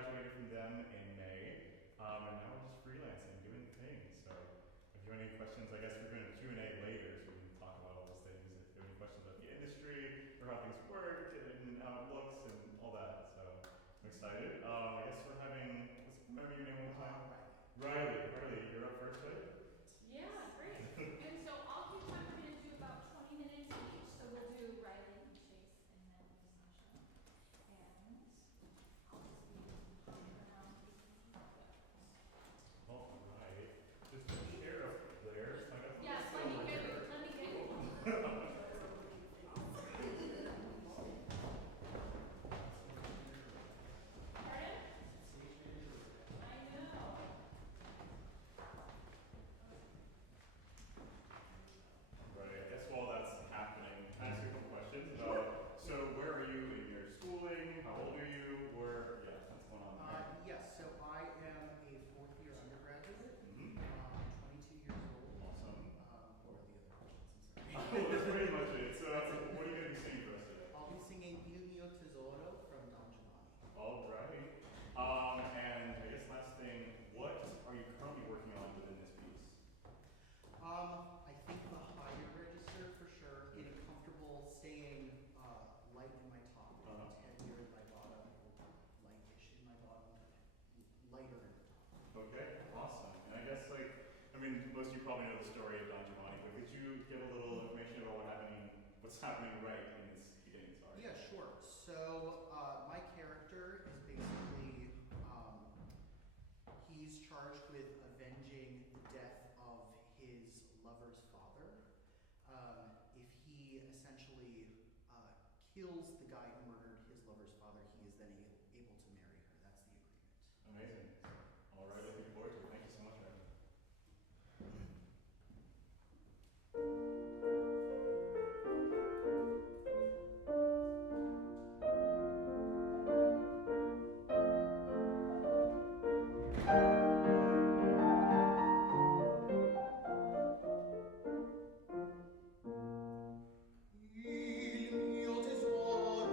graduated from them in May, and now we're just freelancing, doing things. So if you have any questions, I guess we're doing a Q&A later, so we can talk about all those things. If you have any questions about the industry, or how things work, and how it looks, and all that. So I'm excited. I guess we're having, remember your name one more time? Riley, you're up first, right? Yeah, great. And so I'll keep time. We're going to do about 20 minutes each. So we'll do Riley and Chase and then Sasha. And I'll just be hopping around. All right. Just a chair up there. So I got Yes, let me get you. Pardon? I know. Right, I guess while that's happening, can I ask you a couple questions? So where are you in your schooling? How old are you? What's going on there? Yes, so I am a fourth year undergraduate. Mm-hmm. I'm 22 years old. Awesome. What are the other questions? I'm sorry. Well, that's pretty much it. So what are you going to be singing for us today? I'll be singing Il Tesoro from Don Giovanni. All right. And I guess last thing, what are you currently working on within this piece? I think the higher register for sure. Getting comfortable, staying light in my top, heavier in my bottom, lightish in my bottom, lighter in the top. Okay, awesome. And I guess most of you probably know the story of Don Giovanni, but could you give a little information about what's happening right in this beginning? Sorry. Yeah, sure. So my character is basically he's charged with avenging the death of his lover's father. If he essentially kills the guy who murdered his lover's father, he is then able to marry her. That's the agreement. Amazing. All right, looking forward to it. Thank you so much, Ryan. Il mio tesoro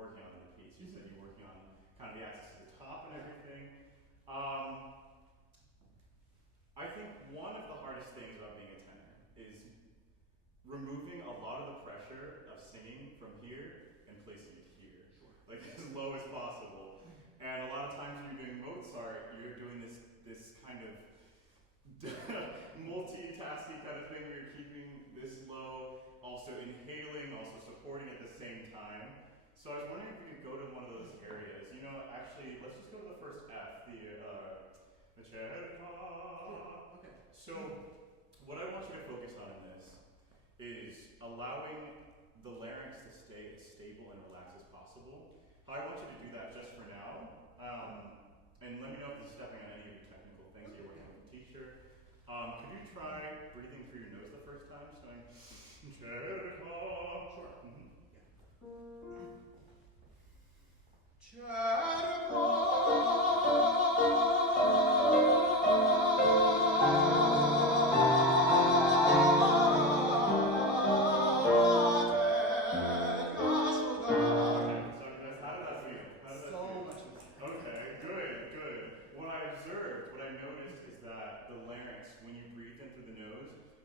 working on in the piece. You said you're working on kind of the axis at the top and everything. I think one of the hardest things about being a tenor is removing a lot of the pressure of singing from here and placing it here, like as low as possible. And a lot of times when you're doing Mozart, you're doing this kind of multitasking kind of thing where you're keeping this low, also inhaling, also supporting at the same time. So I was wondering if we could go to one of those areas. You know, actually, let's just go to the first F, the cielo. Okay. So what I want you to focus on in this is allowing the larynx to stay as stable and relaxed as possible. How I want you to do that just for now. And let me know if this is stepping on any of your technical things you're working with the teacher. Could you try breathing through your nose the first time? Starting cielo. Sure.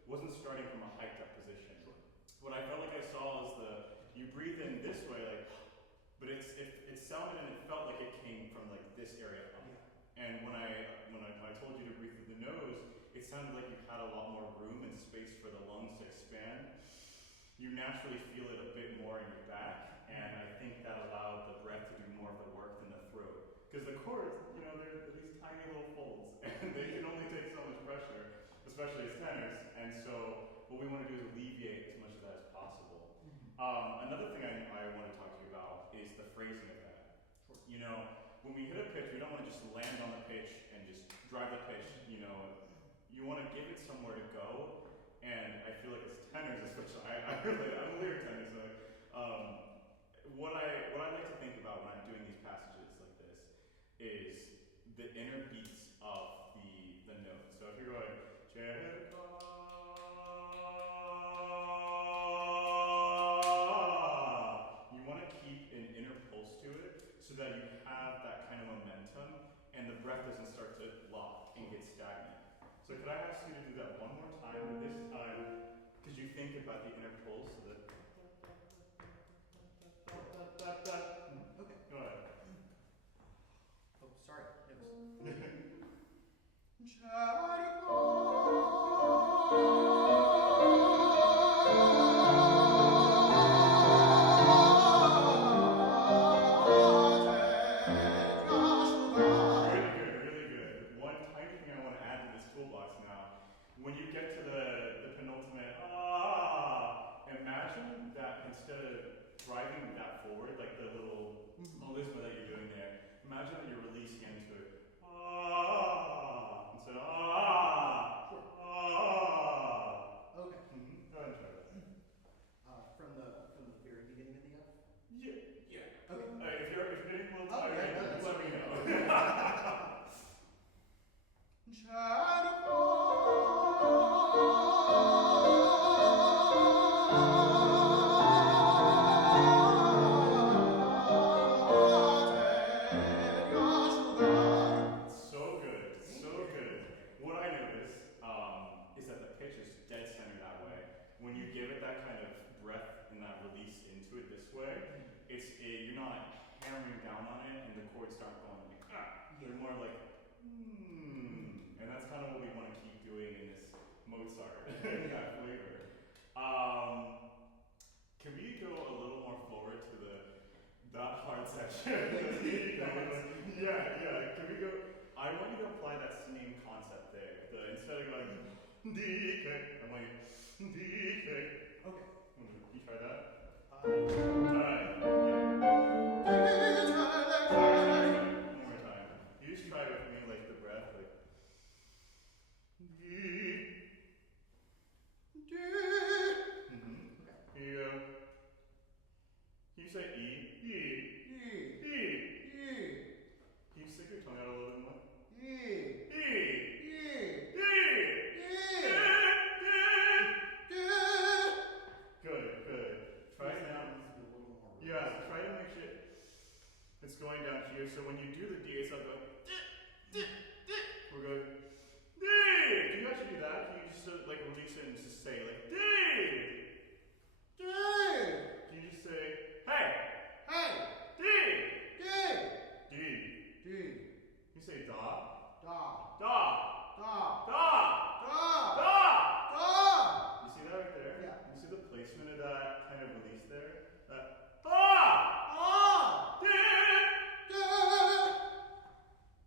Wasn't starting from a hyped up position. Sure. What I felt like I saw is you breathe in this way, like, but it sounded and it felt like it came from like this area up. Yeah. And when I told you to breathe through the nose, it sounded like you had a lot more room and space for the lungs to expand. You naturally feel it a bit more in your back, and I think that allowed the breath to do more of the work than the throat. Because the chords, you know, they're these tiny little folds, and they can only take so much pressure, especially as tenors. And so what we want to do is alleviate as much of that as possible. Another thing I want to talk to you about is the phrasing of that. Sure. You know, when we hit a pitch, we don't want to just land on the pitch and just drive the pitch. You know, you want to give it somewhere to go. And I feel like as tenors, especially, I'm a lyric tenor, so what I like to think about when I'm doing these passages like this is the inner beats of the notes. So if you're going, you want to keep an inner pulse to it so that you have that kind of momentum and the breath doesn't start to lock and get stagnant. So could I ask you to do that one more time, but this time, could you think about the inner pulse so that okay, go ahead. Oh, sorry. When you get to the penultimate, imagine that instead of driving that forward, like the little melisma that you're doing there, imagine that you're releasing into it. Instead of Okay. Go ahead and try that. From the very beginning of the F? Yeah. Okay. If you're getting a little tired, yeah, no, let me know. You're not hammering down on it and the chords start going like, They're more like, and that's kind of what we want to keep doing in this Mozart that flavor. Can we go a little more forward to that hard section? Yeah. Can we go? I want you to apply that same concept there. Instead of going DK, I'm like DK. Okay. You try that? Alright. One more time. You just try with me, like the breath, like Here you go. Can you say E? E. Can you stick your tongue out a little bit more? Good. Try it now. So when you do the D, it's like going, we're going, D. Can you actually do that? Can you just like release it and just say like D? D. Can you just say, hey, hey, D, D, D, D. You say da, da, da, da, da, da, da, da. You see that right there? Yeah. You see the placement of that kind of release there?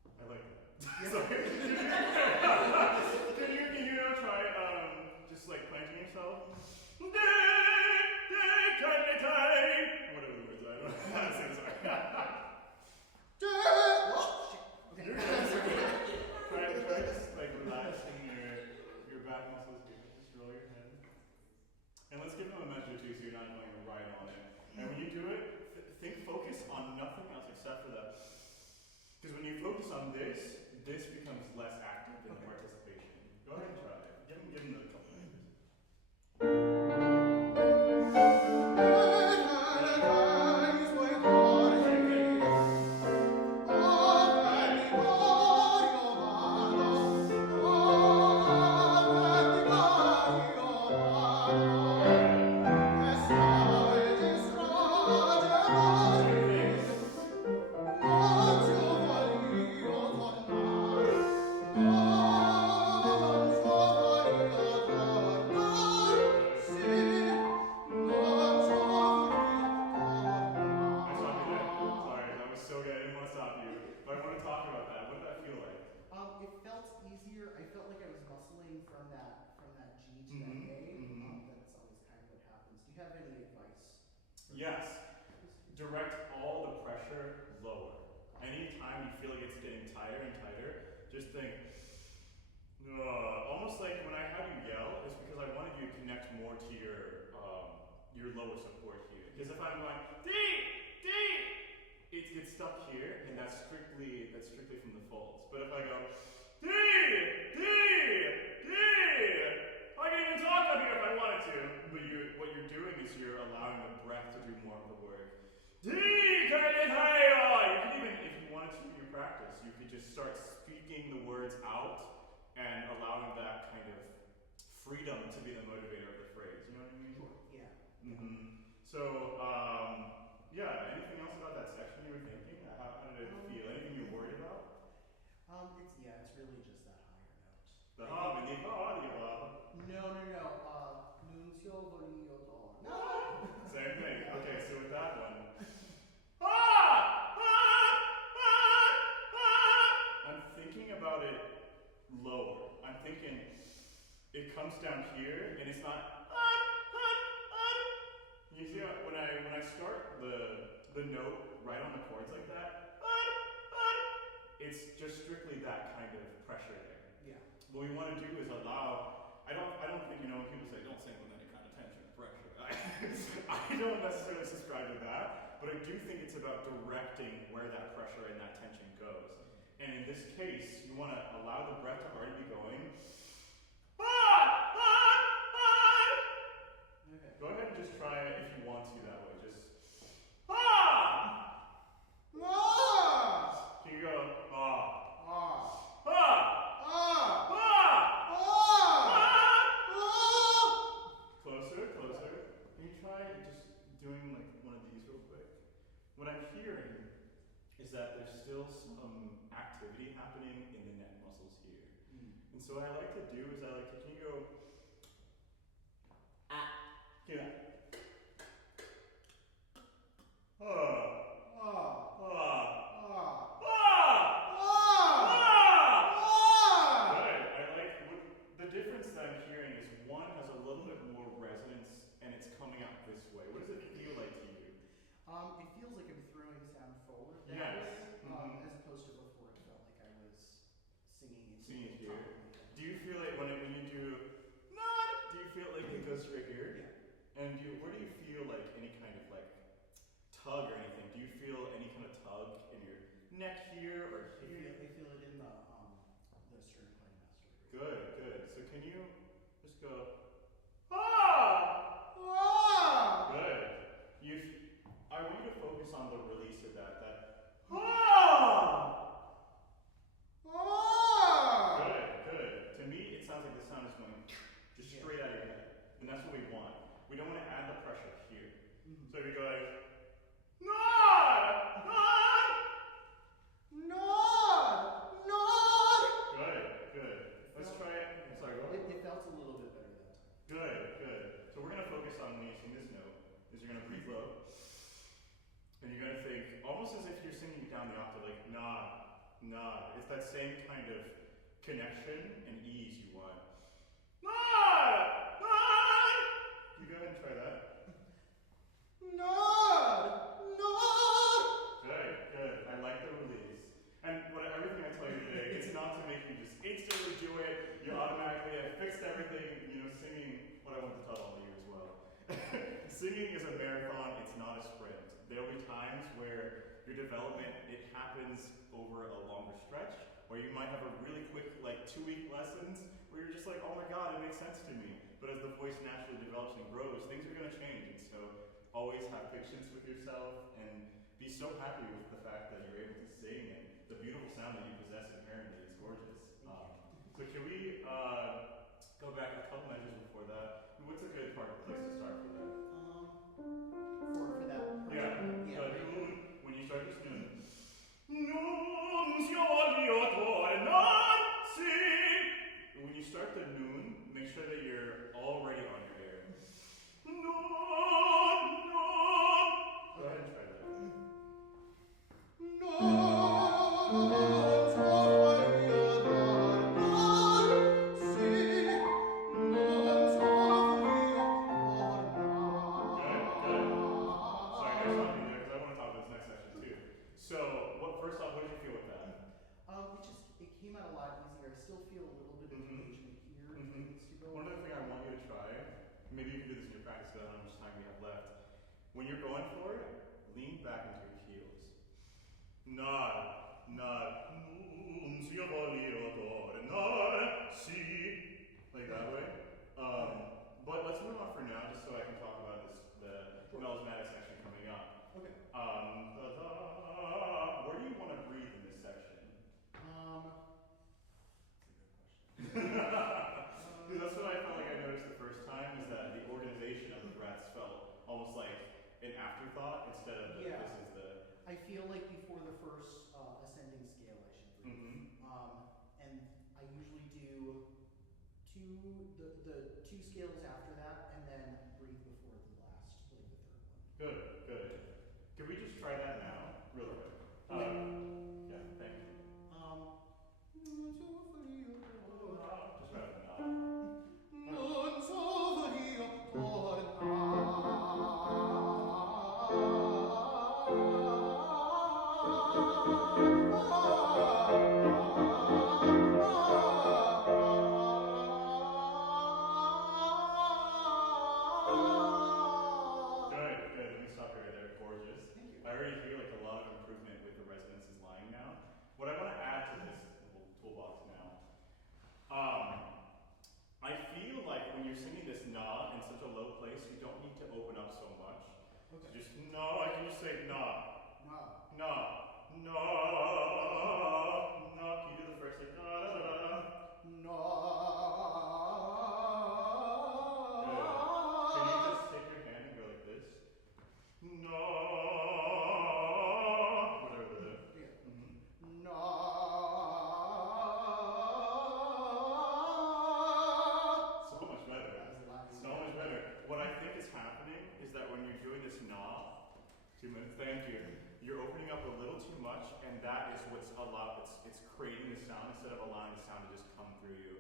I like that. Sorry. Can you try just like planting yourself? Whatever the words are. I don't know how to say this. Try just like relaxing your back muscles here. Just roll your head. And let's give them a measure too, so you're not going right on it. And when you do it, focus on nothing else except for that. Because when you focus on this becomes less active in the participation. Go ahead and try it. Give them a couple minutes. Yes. Direct all the pressure lower. Anytime you feel like it's getting tighter and tighter, just think, almost like when I had you yell, it's because I wanted you to connect more to your lower support here. Because if I'm going, D, D, it gets stuck here, and that's strictly from the folds. But if I go, D, D, D, I can even talk up here if I wanted to. But what you're doing is you're allowing the breath to do more of the work. D, you can even, if you wanted to in your practice, you could just start speaking the words out and allowing that kind of freedom to be the motivator of the phrase. You know what I mean? Sure. Yeah. So, anything else about that section you were thinking? How did it feel? Anything you were worried about? It's really just that higher note. The hub and the audio. No. Nuncio volio do. No. Same thing. Okay, so with that one. I'm thinking about it lower. I'm thinking it comes down here and it's not. You see when I start the note right on the chords like that, it's just strictly that kind of pressure there. Yeah. What we want to do is allow. I don't think when people say don't sing with any kind of tension or pressure. I don't necessarily subscribe to that, but I do think it's about directing where that pressure and that tension goes. And in this case, you want to allow the breath to already be going. Okay. Go ahead and just try it if you want to that way. Just Can you go Closer. Can you try just doing like one of these real quick? What I'm hearing is that there's still some activity happening in the neck muscles here. And so what I like to do is can you go yeah. The difference that I'm hearing is one has a little bit more resonance and it's coming out this way. What does it feel like to you? It feels like I'm throwing sound forward that Yes. way, as opposed to before it felt like I was singing Here. top of my head. Do you feel like when you do you feel like it goes to your ear? Yeah. And where do you feel like any kind of like tug or anything? Do you feel any kind of tug in your neck here or here? I feel it in the sternocleidomastoid. Good. So can you just go Good. I want you to focus on the release of that So if you go like, nod, nod. Nod! Nod! Good. Let's try it. I'm sorry, go ahead. It felt a little bit better that time. Good. So we're gonna focus on when you sing this note, is you're gonna breathe low. And you're gonna think, almost as if you're singing it down the octave, like nod. It's that same kind of connection and ease you want. Nod! You go ahead and try that. Nod! Nod! Good. I like the release. And everything I tell you today, it's not to make you just instantly do it. You automatically have fixed everything. Singing what I want to tell all of you as well. Singing is a marathon. It's not a sprint. There will be times where your development, it happens over a longer stretch, where you might have a really quick, 2-week lessons, where you're just like, oh my God, it makes sense to me. But as the voice naturally develops and grows, things are going to change. And so always have patience with yourself and be so happy with the fact that you're able to sing and the beautiful sound that you possess inherently is gorgeous. So can we go back a couple measures before that? What's a good place to start for that? For that. Yeah. Yeah. When you start this noon. When you start the noon, make sure that you're already on your air. Go ahead and try that. It came out a lot easier. I still feel a little bit of engagement here. One other thing I want you to try, maybe you can do this in your practice because I don't know how much time we have left. When you're going for it, lean back into your heels. Nod. Like that way. But let's move on for now, just so I can talk about the melismatic section coming up. Okay. Where do you want to breathe in this section? That's what I felt like I noticed the first time, is that the organization of the breaths felt almost like an afterthought instead of this is the... I feel like before the first ascending scale I should breathe. And I usually do the two scales after that, and then breathe before the last, the third one. Good. Can we just try that now? Real quick. Yeah, thank you. Just right up the Good. Let me stop you right there. Gorgeous. Thank you. I already hear a lot of improvement with the resonances lying now. What I want to add to this little toolbox now, I feel like when you're singing this na in such a low place, you don't need to open up so much. Okay. So just na, I can just say na. No. Can you do the first like da da da da? No. Good. Can you just take your hand and go like this? No. Whatever that is. Yeah. No. So much better. What I think is happening is that when you're doing this na, 2 minutes, thank you. You're opening up a little too much, and that is what's it's creating the sound instead of allowing the sound to just come through you.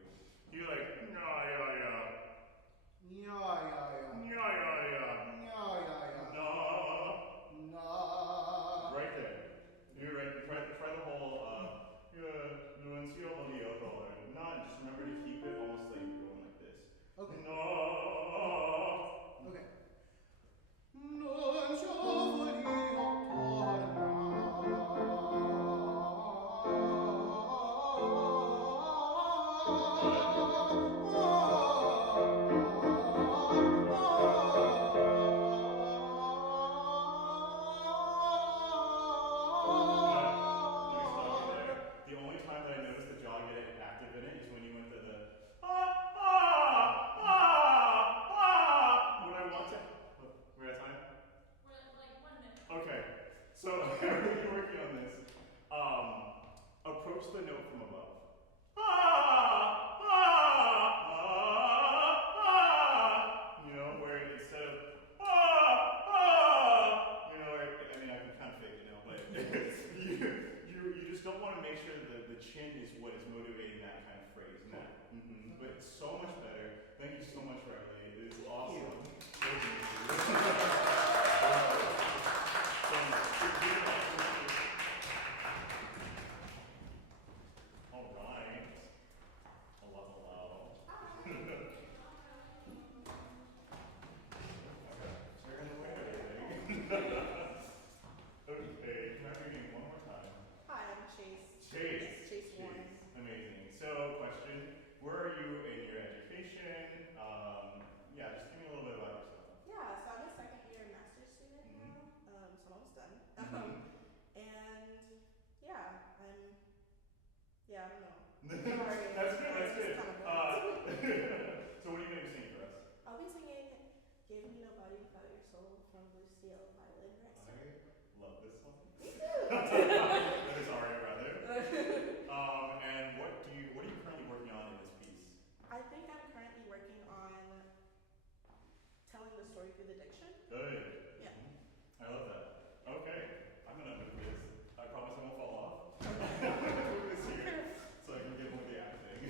You're like, yeah. No. Right there. You're right. Try the whole and just remember to keep it almost like you're going like this. Okay. No. Okay. So how are you working on this? Approach the note from above. You know, where instead of you know, where, I mean, I can kind of fake it now, but you just don't want to make sure that the chin is what is motivating that kind of phrase. No. But it's so much better. Thank you so much, Riley. It is awesome. Thank you. All right. Hello. Turn away everything. Okay, can I read it one more time? Hi, I'm Chase. Chase. Chase Warren. Amazing. So, question: where are you in your education? Yeah, just give me a little bit about yourself. Yeah, so I'm a second year master's student now. So I'm almost done. And yeah, I don't know. Sorry. That's good. That's good. Kind of So, what are you going to be singing for us? I'll be singing "Give Me Nobody Without Your Soul" from Lucille Violin Rexter. I love this song. Me too. That is alright, rather. And what are you currently working on in this piece? I think I'm currently working on telling the story through the diction. Good. Yeah. I love that. Okay, I'm gonna move this. I promise I won't fall off. Move this here so I can get with the acting.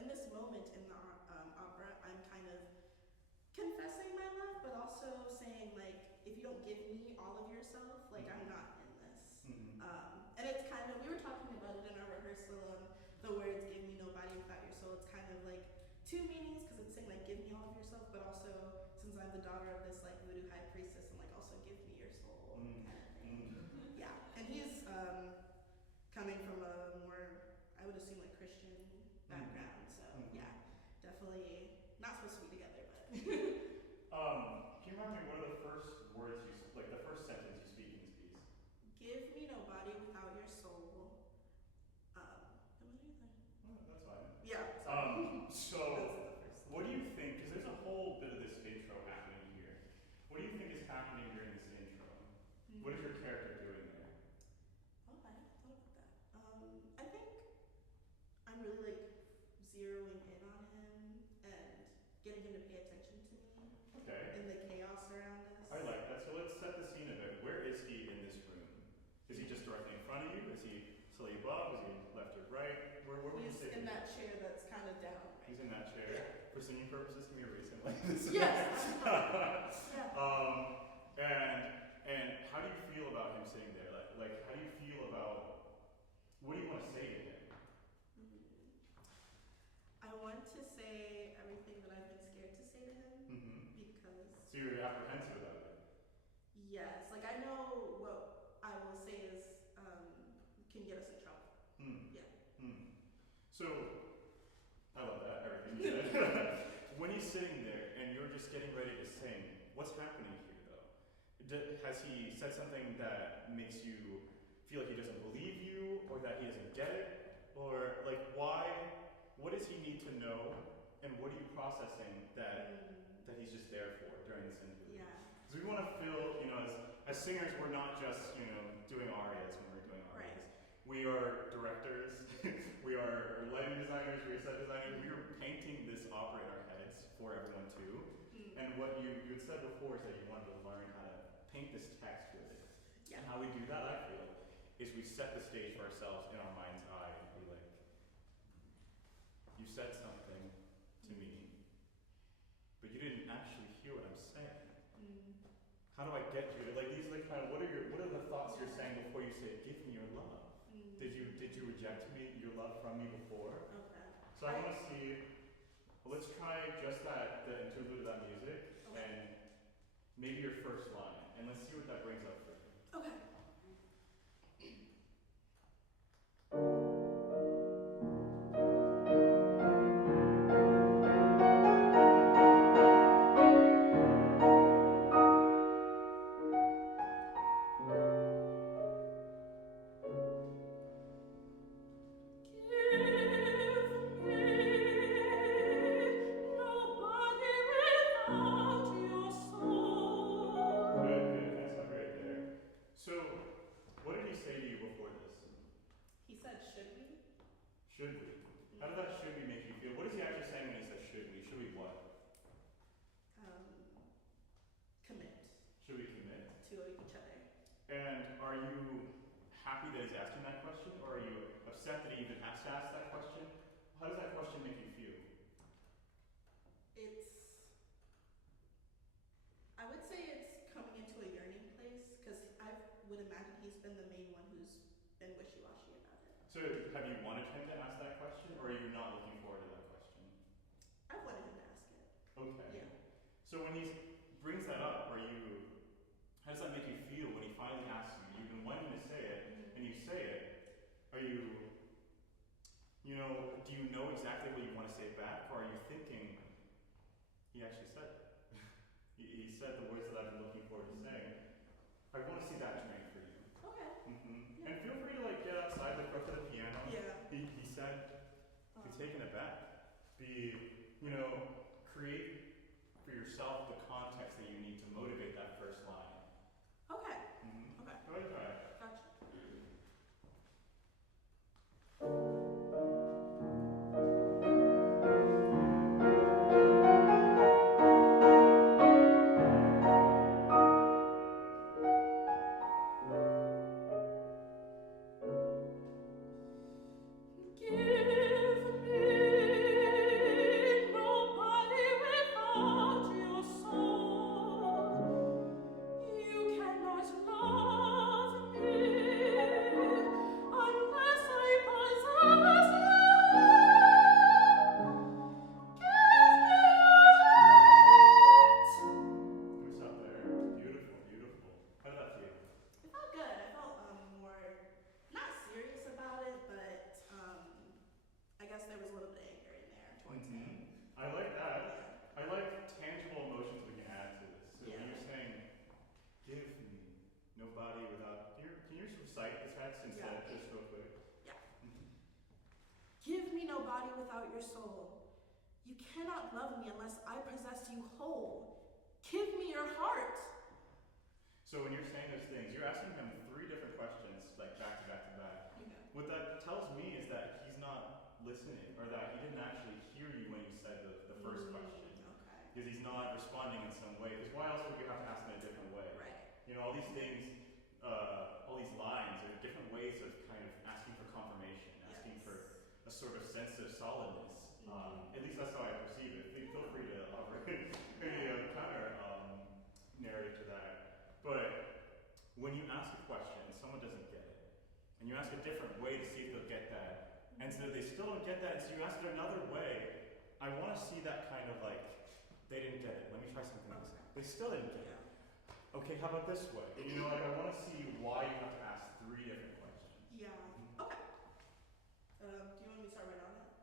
in this moment in the opera, I'm kind of confessing my love, but also saying, like, if you don't give me all of yourself, like, I'm not in this. And it's kind of, we were talking about it in our rehearsal, the words, give me nobody without your soul. It's kind of like two meanings, because it's saying, like, give me all of yourself, but also, since I'm the daughter of this, like, voodoo high priestess, I'm like, also give me your soul, kind of thing. Yeah, and he's coming from a more, I would assume, like, Christian background, so yeah, definitely not supposed to be together, but. Can you remind me one of the first words you, like the first sentence you speak in this piece? Give me no body without your soul. That's fine. Yeah. So, what do you think, because there's a whole bit of this intro happening here. What do you think is happening during this intro? What is your character doing there? Oh, I haven't thought about that. I think I'm really, like, zeroing in on him and getting him to pay attention to me. Okay. In the chaos around us. I like that. So let's set the scene a bit. Where is he in this room? Is he just directly in front of you? Is he slightly above? Is he left or right? Where would you say? He's in that chair that's kind of down. Right? He's in that chair. Yeah. For singing purposes, give me a reason like this. Yes. And how do you feel about him sitting there? Like how do you feel about, what do you want to say to him? I want to say everything that I've been scared to say to him, because. So you're apprehensive about it? Yes, like I know what I will say is can get us in trouble. Yeah. So I love that, everything you said. When he's sitting there and you're just getting ready to sing, what's happening here though? Has he said something that makes you feel like he doesn't believe you, or that he doesn't get it? Or like why, what does he need to know, and what are you processing that he's just there for during this interlude? Yeah. Because we want to feel, as singers, we're not just, doing arias when we're doing arias. Right. We are directors, we are lighting designers, we are set designers, we are painting this opera in our heads for everyone too. And what you had said before is that you wanted to learn how to paint this text with it. Yeah. And how we do that, I feel, is we set the stage for ourselves in our mind's eye and be like, you said something to me, but you didn't actually hear what I'm saying. How do I get you to, like, these, like, kind of, what are the thoughts you're saying before you say, give me your love? Did you reject me, your love from me before? Okay. So I want to see, let's try just the interlude of that music, and maybe your first line, and let's see what that brings up for you. Okay. Should we? How does that should we make you feel? What is he actually saying when he says should we? Should we what? Commit. Should we commit? To each other. And are you happy that he's asking that question, or are you upset that he even has to ask that question? How does that question make you feel? I would say it's coming into a yearning place, because I would imagine he's been the main one who's been wishy-washy about it. So have you wanted him to ask that question, or are you not looking forward to that question? I've wanted him to ask it. Okay. Yeah. So when he brings that up, how does that make you feel when he finally asks you? You've been wanting to say it, and you say it. Are you, do you know exactly what you want to say back, or are you thinking, he actually said it? he said the words that I've been looking forward to saying. I want to see that train for you. Okay. Yeah. And feel free to get outside, go to the piano. Yeah. He said, be taken aback. Create for yourself the context that you need to motivate that first line. Okay. Okay. Go ahead, try it. Gotcha. Give me without your soul. You cannot love me unless I possess you whole. Give me your heart. So when you're saying those things, you're asking him 3 different questions, like back to back to back. Yeah. What that tells me is that he's not listening, or that he didn't actually hear you when you said the first question. Okay. Because he's not responding in some way. Because why else would you have to ask in a different way? Right. You know, all these things, all these lines are different ways of kind of asking for confirmation, asking for a sort of sense of solidness. At least that's how I perceive it. Feel free to offer any counter narrative to that. But when you ask a question and someone doesn't get it, and you ask a different way to see if they'll get that, and so they still don't get that, and so you ask it another way, I want to see that kind of like, they didn't get it. Let me try something else. They still didn't get it. Okay, how about this way? And you know, like, I want to see why you have to ask 3 different questions. Yeah. Okay. Do you want me to start right on that?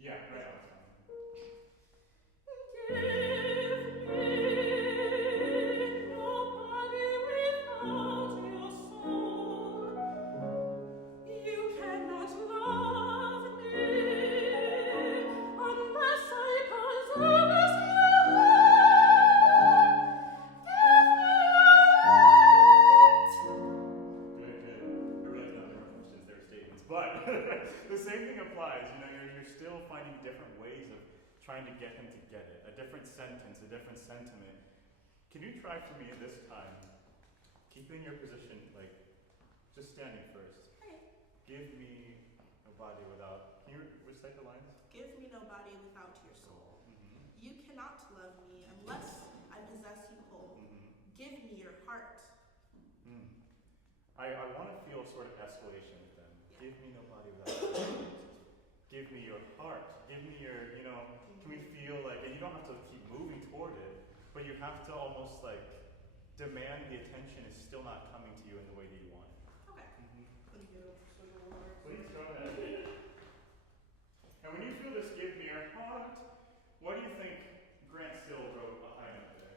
Yeah, right on. Trying to get him to get it. A different sentence, a different sentiment. Can you try for me this time, keeping your position, like, just standing first. Okay. Give me a body without, can you recite the lines? Give me no body without your soul. You cannot love me unless I possess you whole. Give me your heart. I want to feel sort of escalation with them. Yeah. Give me no body without your soul. Give me your heart. Give me your, you know, can we feel like, and you don't have to keep moving toward it, but you have to almost like demand the attention is still not coming to you in the way that you want it. Okay. Please go ahead. And when you feel this give me your heart, what do you think Grant Still wrote behind up there?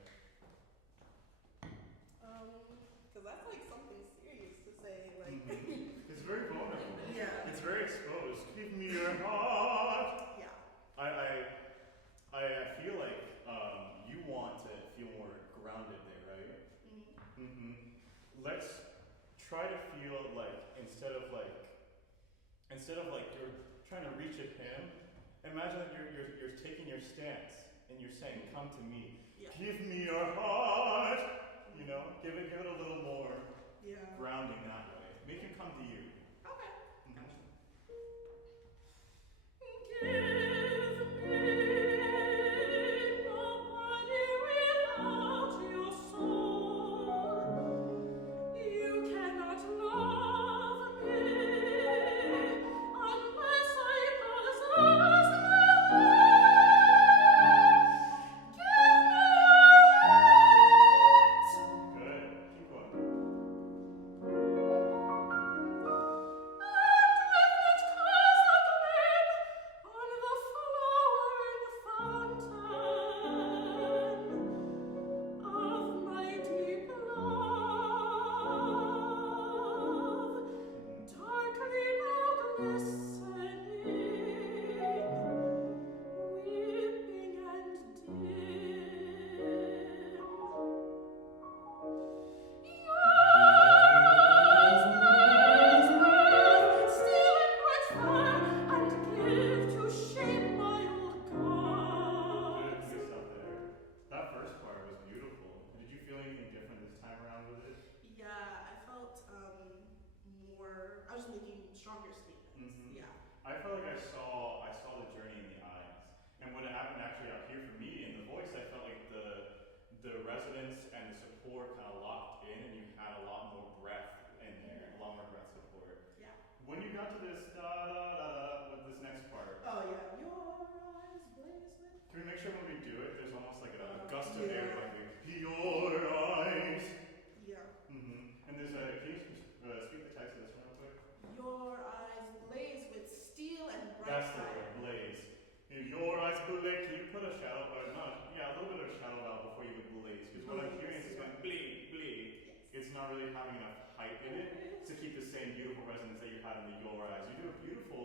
Because that's like something serious to say, like. It's very vulnerable. Yeah. It's very exposed. Give me your heart. Yeah. I feel like you want to feel more grounded there, right? Let's try to feel like instead of like you're trying to reach at him, imagine that you're taking your stance and you're saying, "Come to me. Yeah. Give me your heart." You know, give it a little more grounding that way. Make him come to you. Okay. Having enough height in it to keep the same beautiful resonance that you had in the your eyes. You do a beautiful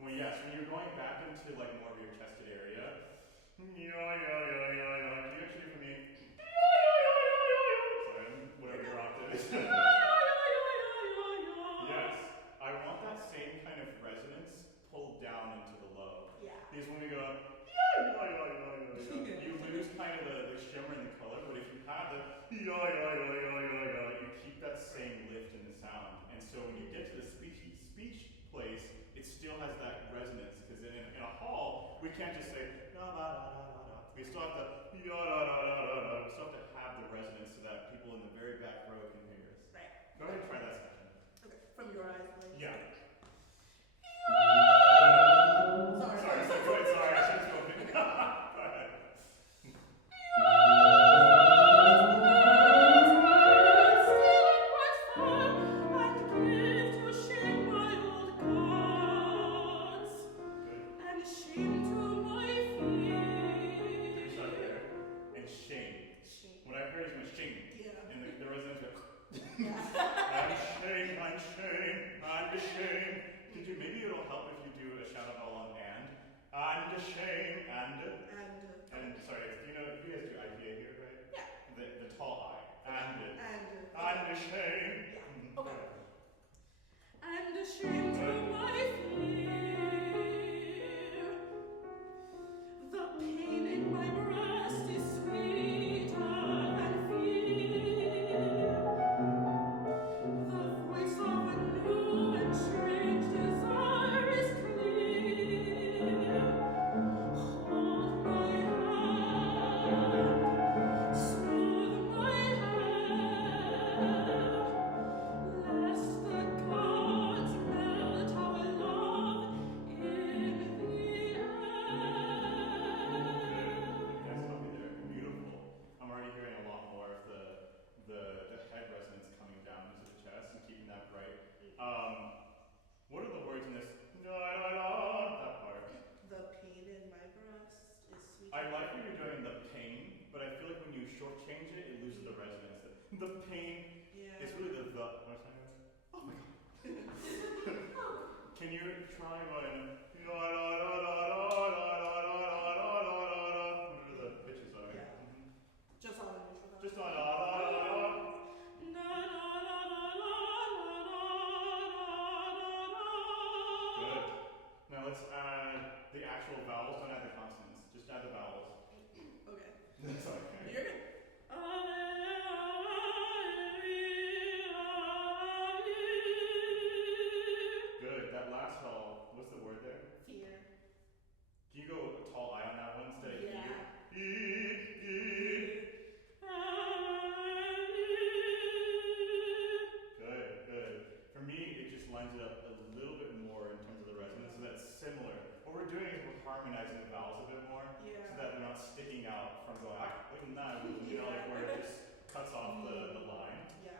When you're going back into like more of your chested area, can you actually do for me? Sorry, whatever your octave is. Yes, I want that same kind of resonance pulled down into the low. Yeah. Because when we go, you lose kind of the shimmer and the color, but if you have the you keep that same lift in the sound. And so when you get to the speech place, it still has that resonance. Because in a hall, we can't just say da da da da da. We still have to We still have to have the resonance so that people in the very back row can hear us. Right. Go ahead and try that section. Okay. From your eyes, please. Yeah. Sorry. Sorry, I should have spoken. Go ahead. Maybe it'll help if you do a shout out all on and shame and sorry, you guys do IPA here, right? Yeah. The tall I and shame. Yeah. Okay. And shame to my fear, the pain in my breast is sweeter than fear. The voice of a new and strange desire is clear. Hold my hand, smooth my hair, lest the gods melt our love in the air. That's lovely there. Beautiful. I'm already hearing a lot more of the head resonance coming down into the chest and keeping that bright. What are the words in this? That part. The pain in my breast is sweet. I like what you're doing the pain, but I feel like when you shortchange it, it loses the resonance. The pain, Yeah. it's really the. What's that? Oh my god. Can you try one? What are the pitches are? Yeah. Just on a neutral. Just on Good. Now let's add the actual vowels. Don't add the consonants. Just add the vowels. Okay. That's okay. You're good. Good. That last vowel. What's the word there? Fear. Can you go a tall I on that one instead of Yeah. Good. For me, it just lines it up a little bit more in terms of the resonance, so that's similar. What we're doing is we're harmonizing the vowels a bit more, Yeah. so that they're not sticking out from going like nah, like where it just cuts off the line, Yeah.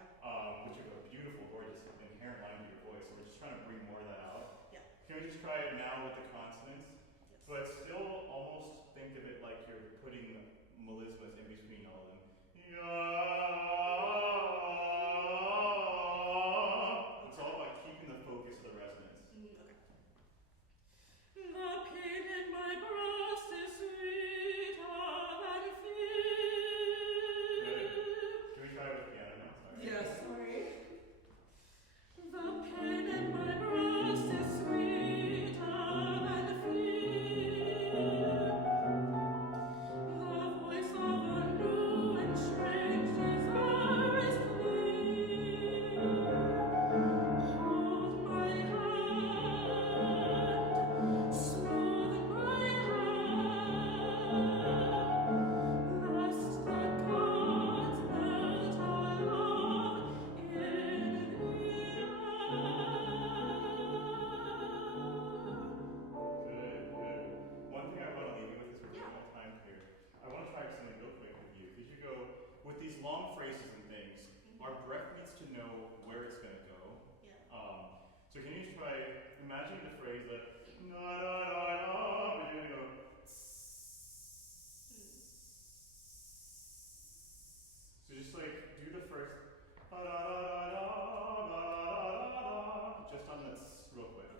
which is a beautiful, gorgeous, inherent line to your voice. So we're just trying to bring more of that out. Yeah. Can we just try it now with the consonants? Yes. But still almost think of it like you're putting melismas in between all of them. It's all about keeping the focus of the resonance. Okay. The pain in my breast is sweeter than fear. Good. Can we try it with piano now? Sorry. Yes. Sorry. The pain in my breast is sweeter than fear. The voice of a new and strange desire is clear. Hold my hand, smooth my hair, lest the gods melt our love in the air. Good. One thing I want to leave you with is we're running out of time here. I want to try something real quick with you. Because you go, with these long phrases and things, our breath needs to know where it's going to go. Yeah. So can you try imagining the phrase that na na na na, but you're gonna go. So just like do the first da da da da da da da da da, just on this real quick.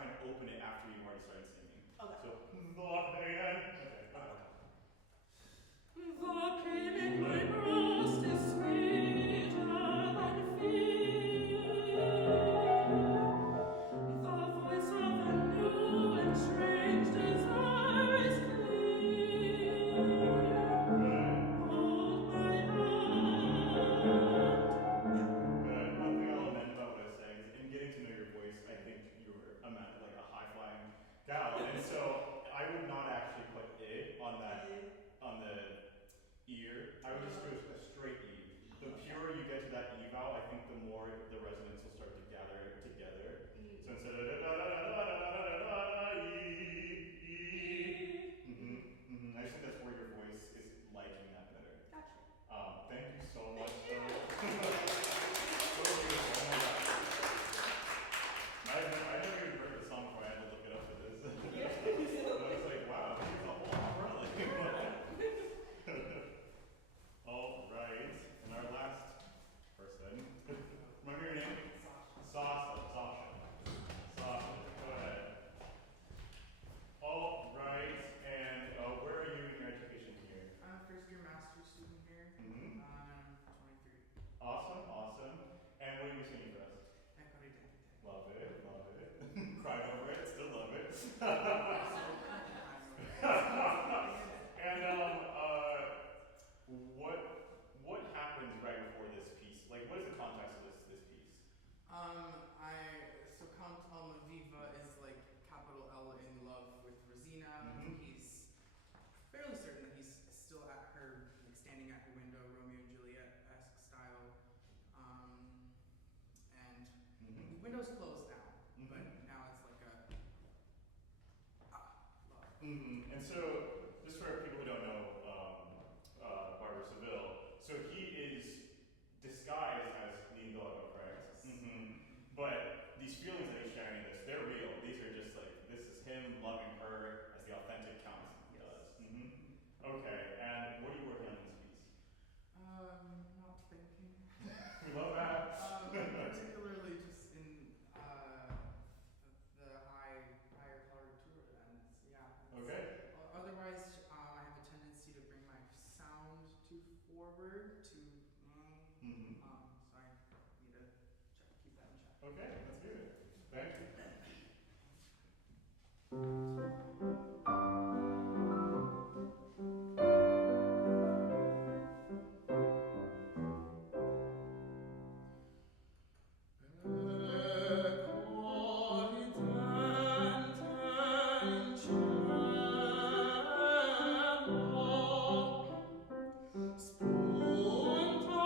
trying to open it after you've already started singing. Okay. So, okay, go ahead. The pain in my breast is sweeter than fear. The voice of a new and strange desire is clear. Hold my hand. Good. One thing I'll amend about what I was saying is, in getting to know your voice, I think you were like a high-flying gal, and so I would not actually put it on the ear. I would just do a straight E. The purer you get to that E vowel, I think the more the resonance will start to gather together. So instead of da da da da da da da da da E. I just think that's where your voice is liking that better. Gotcha. Thank you so much. So beautiful. Oh my gosh. I never even heard the song before I had to look it up for this. I was like, wow, here's a whole opera. All right, and our last person. Remember your name? Sasha. Sasha, go ahead. All right, and where are you in your education here? I'm a first year master's student here. Mm-hmm. I'm 23. Awesome. And what are you singing for us? Ecco, ridente. Love it. Cried over it, still love it. And what happens right before this piece? Like, what is the context of this piece? So Count Almaviva is like capital L in love with Rosina. Mhm. He's fairly certain that he's still at her, like standing at her window, Romeo and Juliet-esque style. And the window's closed now, but now it's like a love. And so, just for people who don't know Barber Seville, so he is disguised as Nindoro, correct? But these feelings that he's sharing in this, they're real. These are just like, this is him loving her as the authentic Count does. Okay, and what are you working on in this piece? Not thinking. We love that. Particularly just in the higher partitura ends, yeah. Okay. Otherwise, I have a tendency to bring my sound too forward, so I need to keep that in check. Okay, that's good. Thank you. Spunta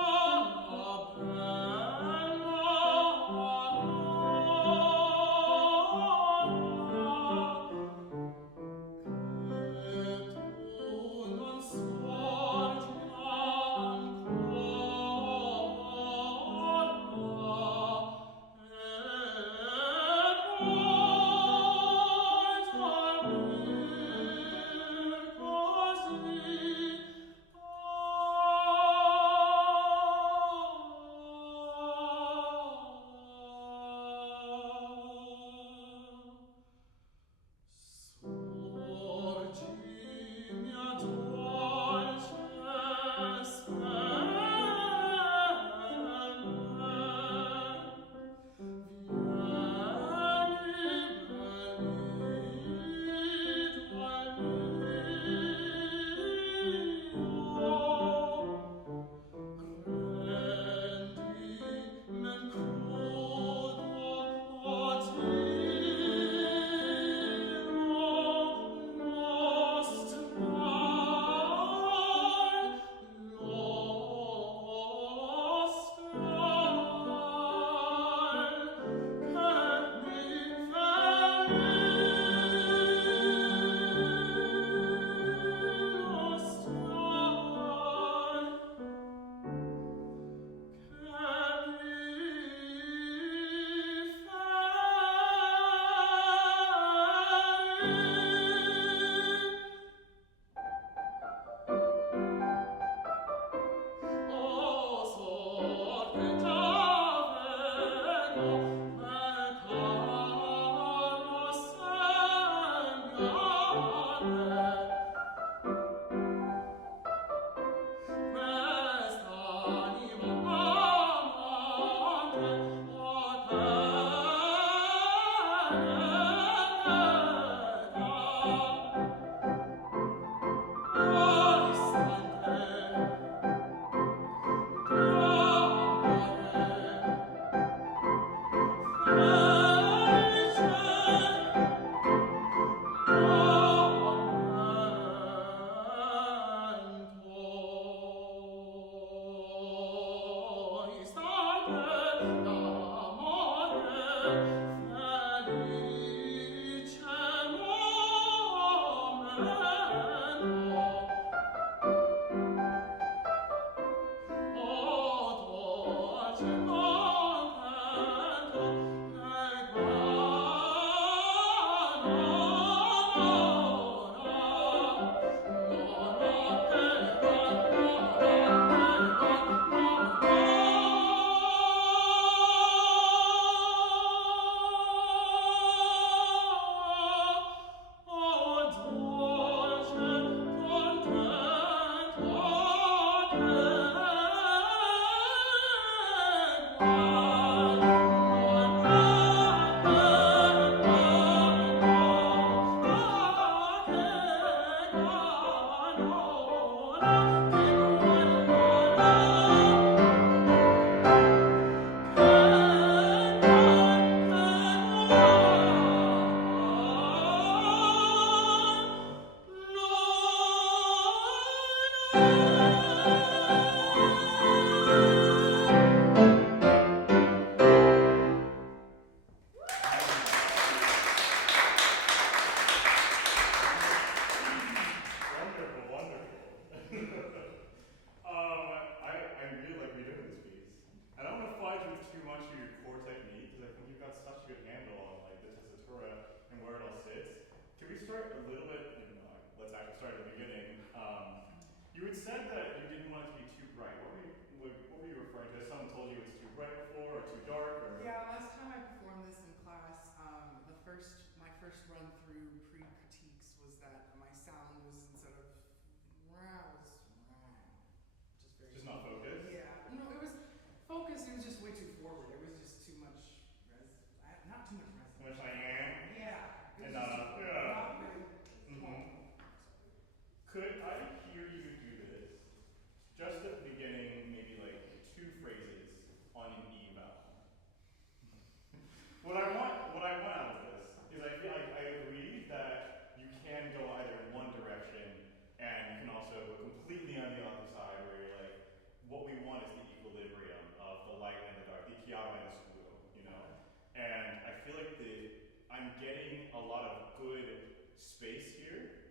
space here,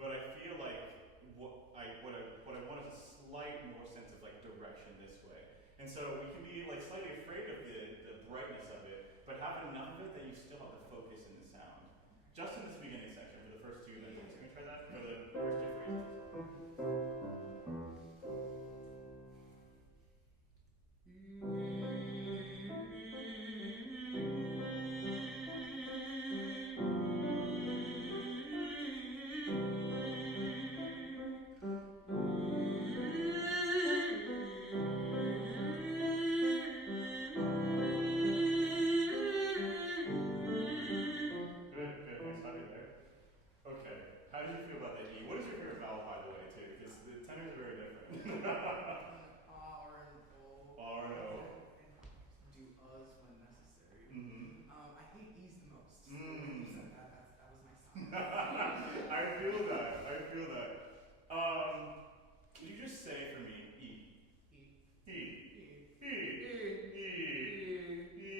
but I feel like what I want is a slight more sense of like direction this way. And so we can be like slightly afraid of the brightness of it, but have enough of it that you still have the focus in the sound. Just in this beginning section for the first 2 minutes. Can we try that? For the first 2 phrases. Okay, how do you feel about the E? What is your favorite vowel, by the way, too? Because the tenors are very different. R and O. R and O. And do us when necessary. Mm-hmm. I hate E's the most. So Mm. that was my sound. I feel that. I feel that. Can you just say for me E? E. E. E. E. E.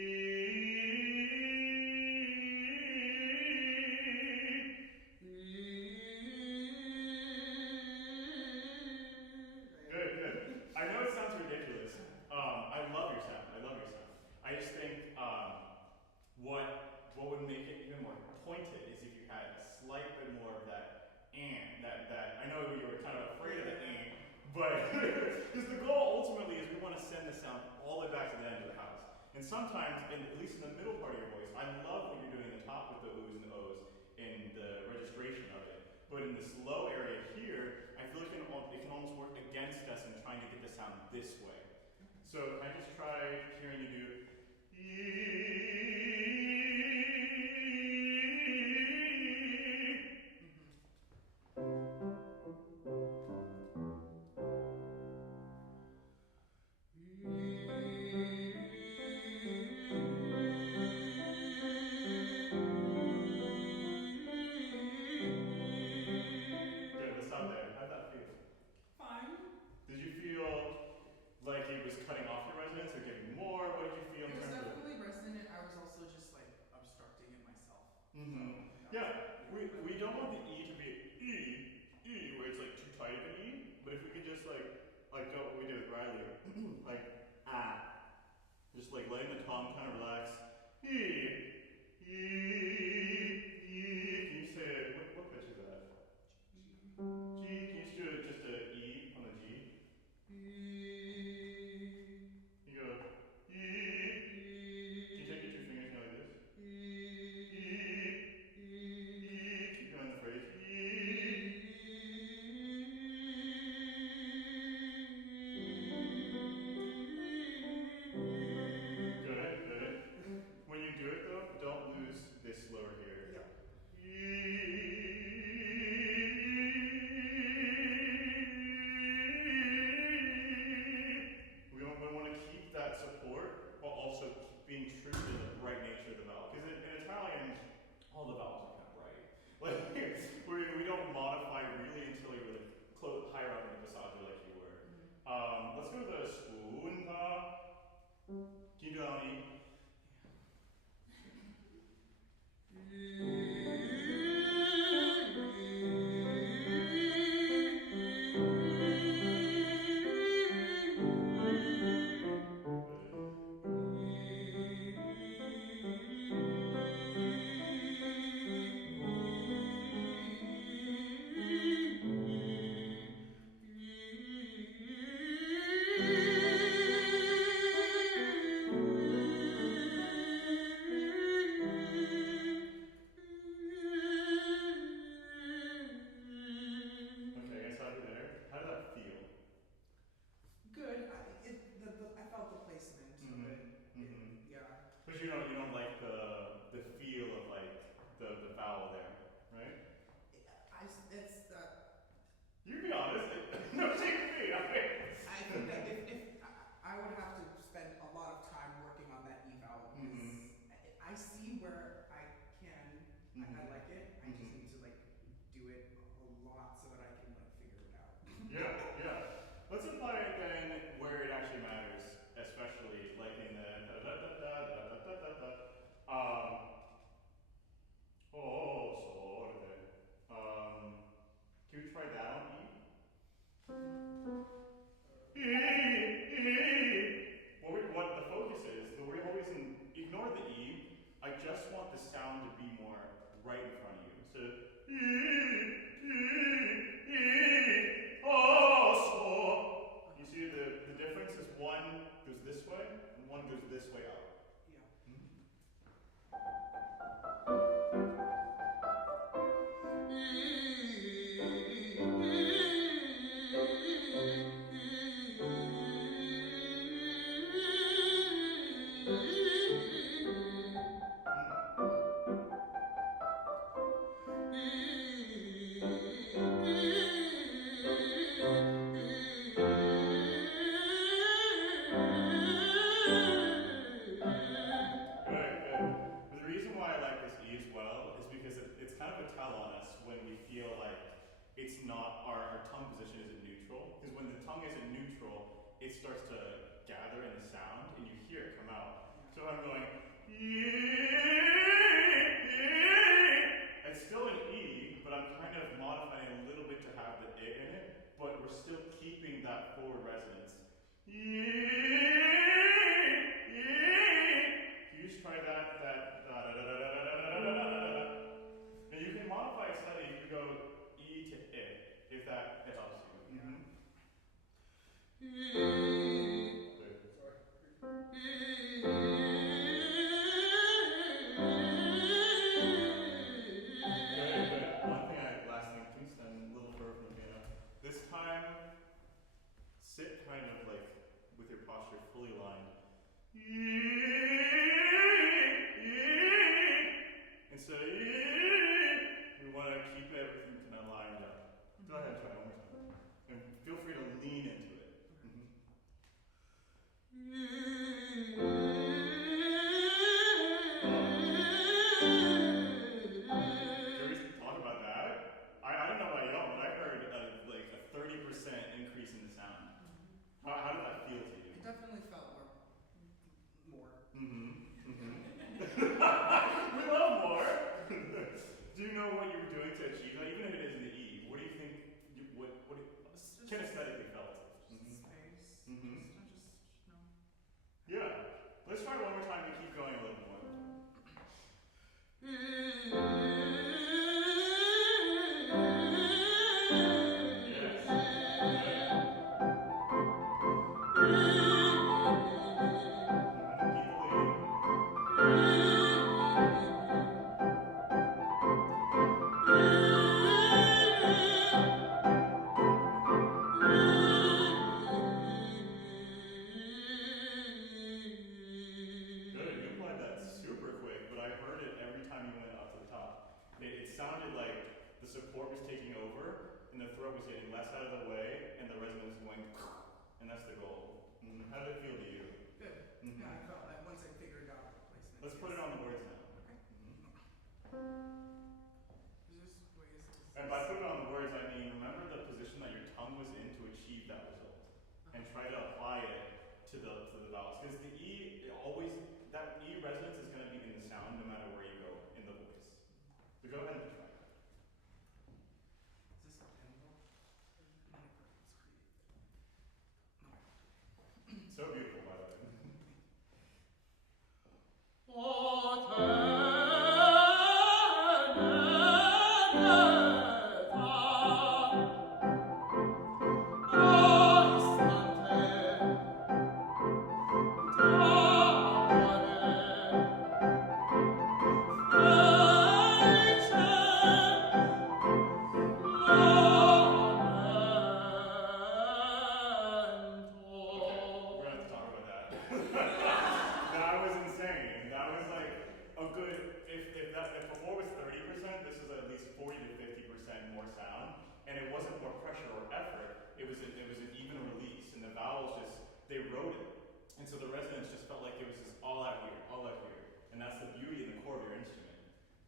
Good, good. I know it sounds ridiculous. I love your sound. I love your sound. I just think what would make it even more pointed is if you had a slight bit more of that and that I know you were kind of afraid of the and, but because the goal ultimately is we want to send the sound all the way back to the end of the house. And sometimes, at least in the middle part of your voice, I love what you're doing in the top with the oohs and the ohs in the registration of it. But in this low area here, I feel like it can almost work against us in trying to get the sound this way. So can I just try hearing you do Good, let's stop there. How'd that feel? Fine. Did you feel like it was cutting off your resonance or giving more? What did you feel It in was terms of? definitely resonant. I was also just like obstructing it myself. Mm-hmm. So, Yeah, we don't want the E to be E, where it's like too tight of an E, but if we could just like go what we did with Riley, like just like letting the tongue kind of relax. E. Can you say it? What pitch is that? G. Can you just do it just a E on the G? You go E. Can you take your 2 fingers and go like this? Keep going the phrase. Good, good. When you do it though, don't lose this lower here. Yeah. We want to keep that support while also being true to the bright nature of the vowel. Because in Italian, all the vowels are kind of bright. Like we don't modify really until you're really higher up in the passaggio like you were. Let's go to the spunta. Can you do that on E? Okay, I saw you there. How did that feel? good. I felt the placement of it. Mm-hmm. Yeah. But you don't like the feel of like the vowel there, right? It's You can be honest. No shame to me. I think that if I would have to spend a lot of time working on that E vowel because I see where I can. I like it. I just need to like do it a lot so that I can like figure it out. Yeah, yeah. Let's apply it then where it actually matters, especially like in the da da da da da da da da da. Oh, sorte. to oh, so. You see the difference is one goes this way and one goes this way out. It starts to gather in the sound, and you hear it come out. So I'm going, it's still an E, but I'm kind of modifying a little bit to have the I in it, but we're still keeping that forward resonance. You just try that, and you can modify it slightly. You can go E to I, if that helps you. Sit kind of like with your posture fully aligned. And so we want to keep everything kind of lined up. Go ahead and try it one more time. And feel free to lean into it. Talk about that. I don't know about y'all, but I heard like a 30% increase in the sound. How did that feel to you? It definitely felt more. We love more. Do you know what you were doing to achieve that? Even if it is in the E, what do you think? What kinesthetically felt? Space. Yeah. Let's try it one more time and keep going a little more. Support was taking over, and the throat was getting less out of the way, and the resonance was going, and that's the goal. How did it feel to you? Good. Yeah, I felt that once I figured out the placement. Let's put it on the words now. Okay. And by put it on the words, I mean remember the position that your tongue was in to achieve that result, and try to apply it to the vowels, because the E that E resonance is going to be in the sound no matter where you go in the voice. So go ahead and try. So beautiful, by the way. They wrote it. And so the resonance just felt like it was just all out here. And that's the beauty and the core of your instrument.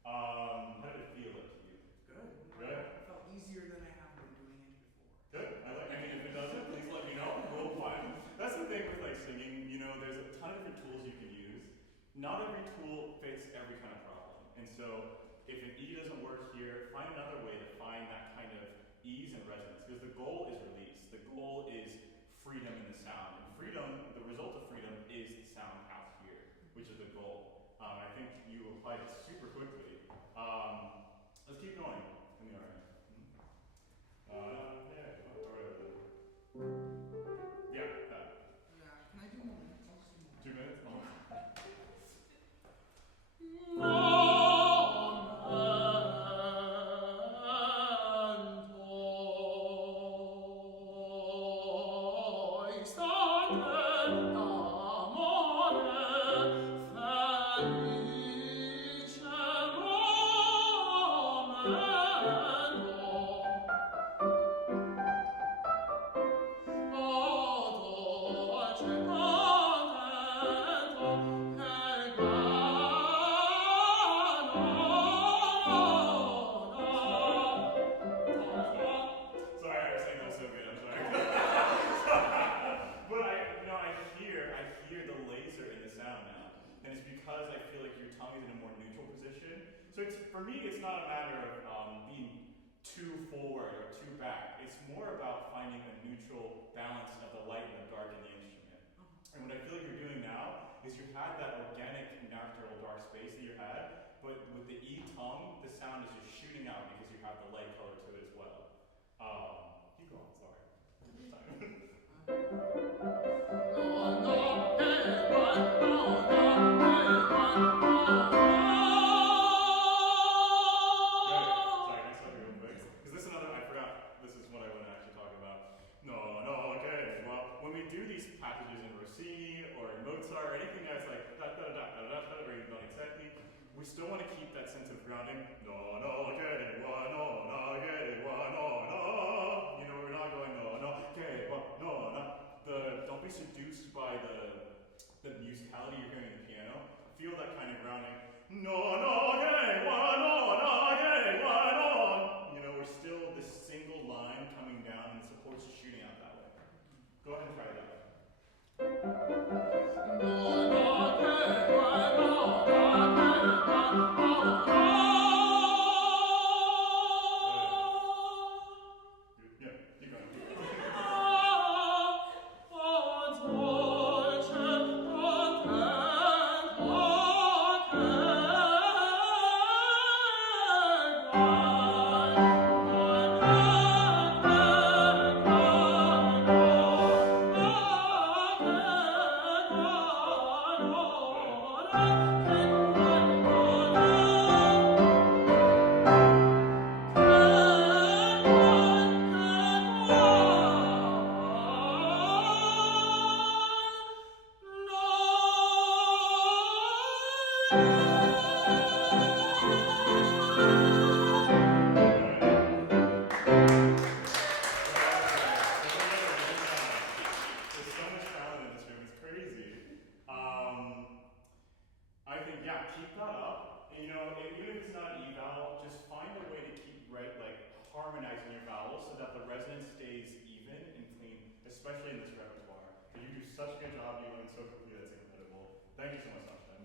How did it feel like to you? Good. Good? It felt easier than I have been doing it before. Good. I mean, if it doesn't, please let me know. We'll find. That's the thing with like singing, there's a ton of different tools you can use. Not every tool fits every kind of problem. And so if an E doesn't work here, find another way to find that kind of ease and resonance. Because the goal is release. The goal is freedom in the sound. And freedom, the result of freedom is the sound out here, which is the goal. I think you applied it super quickly. Let's keep going in the order. Yeah, yeah, that. Yeah, can I do more minutes? I'll just do more. 2 minutes? Oh. Sorry, I was saying that was so good. I'm sorry. But I hear the laser in the sound now, and it's because I feel like your tongue is in a more neutral position. So for me, it's not a matter of being too forward or too back. It's more about finding a neutral balance of the light and the dark in the instrument. And what I feel like you're doing now is you had that organic, natural dark space that you had, but with the E tongue, the sound is just shooting out because you have the light color to it as well. Keep going, sorry. Sorry, next slide real quick. Because this is another, I forgot, this is what I want to actually talk about. Okay. Well, when we do these passages in Rossini or in Mozart or anything that's like da-da-da-da-da-da-da, where you don't exactly, we still want to keep that sense of grounding. Okay, you know, we're not going okay, don't be seduced by the musicality you're hearing in the piano. Feel that kind of grounding. Okay, you know, we're still this single line coming down and the support's just shooting out that way. Go ahead and try that. Yeah, keep going. There's so much talent in this room, it's crazy. I think, yeah, keep that up. And, you know, even if it's not an E vowel, just find a way to keep harmonizing your vowels so that the resonance stays even and clean, especially in this repertoire. But you do such a good job, you learn so quickly, that's incredible. Thank you so much, Sasha.